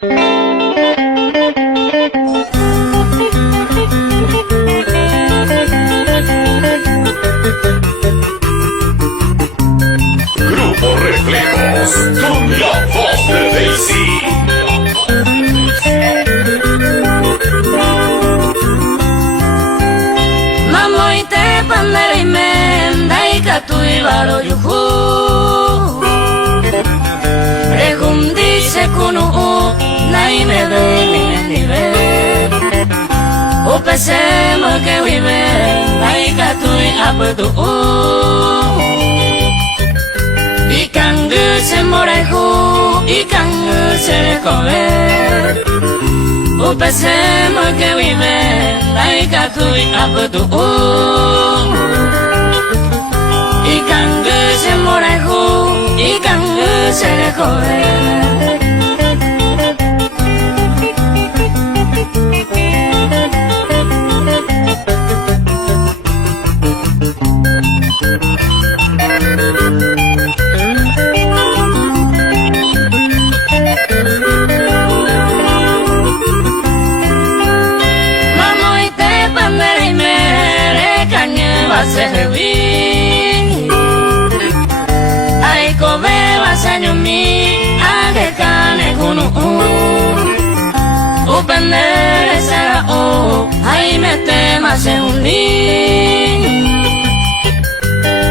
Grupo Reflejos, con la voz de Daisy. Mamoy te pandere men dai katui baro yuhu. Regundi se kunu nai me de ni ve. O pesema que vive dai katui abdu. Ikan se morehu, ikan se come. Upesema que vive, dai katui abdu. Ikan se morehu, ikan se come. Ay kobe basanyumi age kane kunu upendere sera ay mete maseundi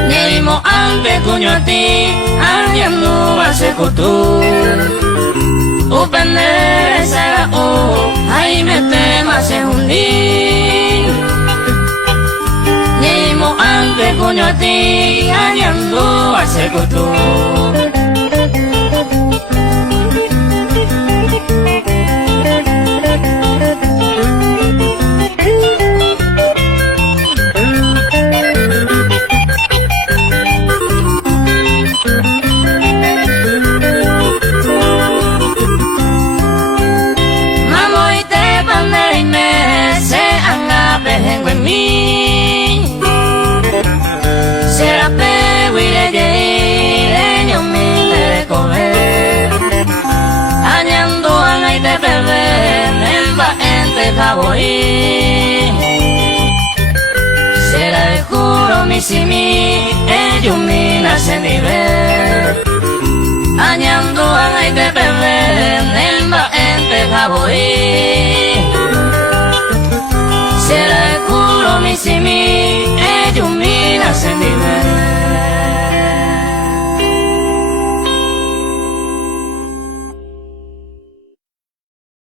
Nimo ampe kunyoti anyamnu basekutu upendere sera ay mete maseundi Nimo ampe kunyoti anyamnu basekutu Será el juro mi simi Eyumina se nivel Añando a la de bebé